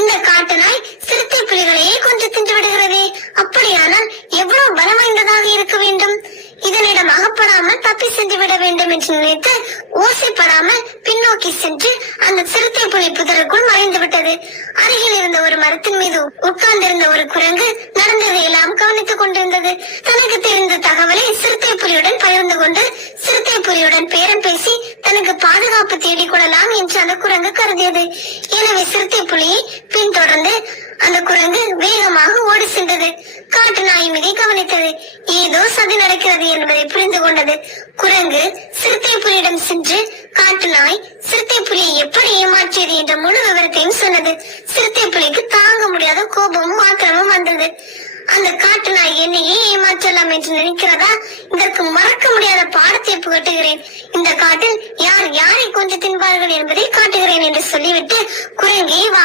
இந்த காட்டு நாய் சிறுத்தை புலிகளையே கொன்று தின்று விடுகிறதே. அப்படியானால் எவ்வளவு பலம் வாய்ந்ததாக இருக்க வேண்டும். இதனிடம் அகப்படாமல் தப்பி சென்று விட வேண்டும் என்று நினைத்து ஓசைப்படாமல் பின்னோக்கி சென்று அந்த சிறுத்தை புலி புதருக்குள் மறைந்து விட்டது. அருகில் இருந்த ஒரு மரத்தின் மீது உட்கார்ந்திருந்த ஒரு குரங்கு நடந்ததை எல்லாம் கவனித்துக் கொண்டிருந்தது. தனக்கு தெரிந்த தகவலை சிறுத்தை புலியுடன் பகிர்ந்து கொண்டு சிறுத்தை புலியுடன் பேரம் பேசி தனக்கு பாதுகாப்பு தேடிக் கொள்ளலாம் என்று அந்த குரங்கு கருதியது. எனவே சிறுத்தை புலியை பின்தொடர்ந்து அந்த குரங்கு வேகமாக ஓடி சென்றது. காட்டு நாய் மீதை கவனித்தது. ஏதோ சதி நடக்கிறது என்பதை புரிந்து கொண்டது. குரங்கு சிறுத்தை புலியிடம் சென்று காட்டு நாய் சிறுத்தை புலியை எப்படி ஏமாற்றியது என்ற முழு விவரத்தையும் சொன்னது. சிறுத்தை புலிக்கு தாங்க முடியாத கோபமும் ஆத்திரமும் வந்தது. அந்த காட்டு நாய் என்னையே ஏமாற்றலாம் என்று நினைக்கிறதா? இதற்கு மறக்க முடியாத பாடத்தை புகட்டுகிறேன். இந்த காட்டில் யார் யாரை கொன்று தின்பார்கள் என்பதை காட்டுகிறேன் என்று சொல்லிவிட்டு குரங்கே வா,